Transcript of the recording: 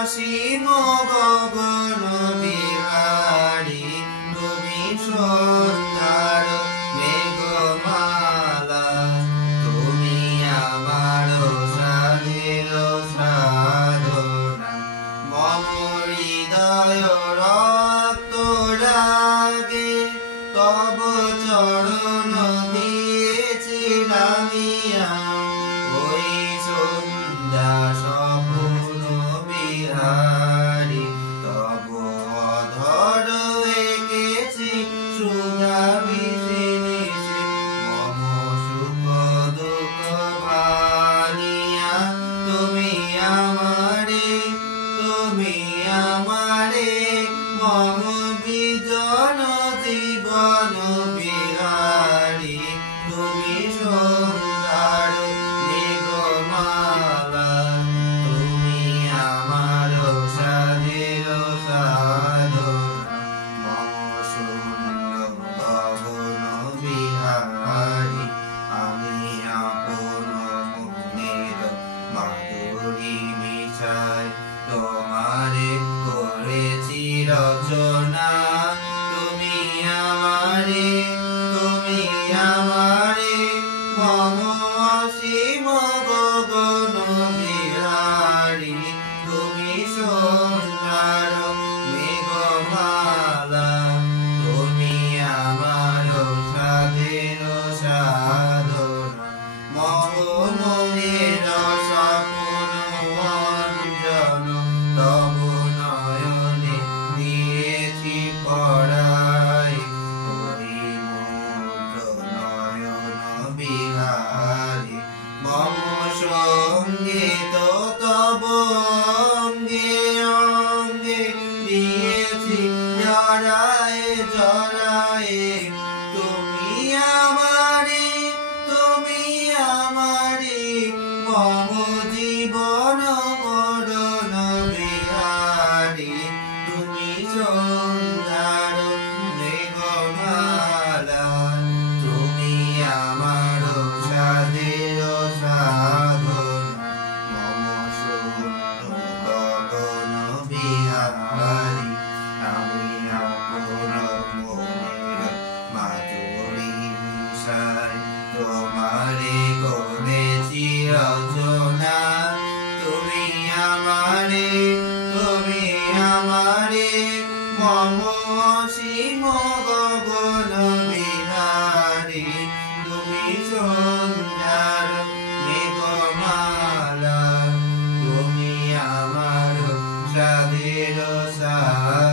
অসীম গগন বিহারী তুমি সুন্দর মেঘমালা তুমি আমার সাধের সাধনা মম হৃদয় রক্ত রাগে তব চরণ দিয়েছি নামিয়া ওই সন্ধ্যা স্বপ্ন বিহারী তব অধর এঁকেছি সুধা বিশেষে মম সুখ দুঃখ ভানিয়া তুমি আমারে মম বিজন জীবন বিহারী তুমি সুন্দর মেঘমালা তুমি আমার সাধের সাধনা মম সুন্দর গগন বিহারী আমি আপন মনের মাধুরী মিশাই তোমারে করেছি রচনা তুমি আমারে মম অসীম গগন বিহারী তুমি সুন্দর মেঘমালা তুমি আমার সাধের সাধনা মম মনের স্বপ্ন অঞ্জন তব নয়নে দিয়েছি পড়াই ওই মুদ্র নয়ন বিহারী মম সঙ্গীত তব অঙ্গে অঙ্গে দিয়েছি জড়ায় জড়ায় তুমি আমারে মম জীবন মরণ বিহারী তুমি সুন্দর মেঘমালা তুমি আমার সাধের সাধনা মম সুন্দর গগন বিহারী আমি আপন মনের মাধুরী মিশাই তোমারে করেছি রচনা তুমি আমারে মম অসীম গগন বিহারী তুমি সুন্দর মেঘমালা তুমি আমার সাধের সাধনা।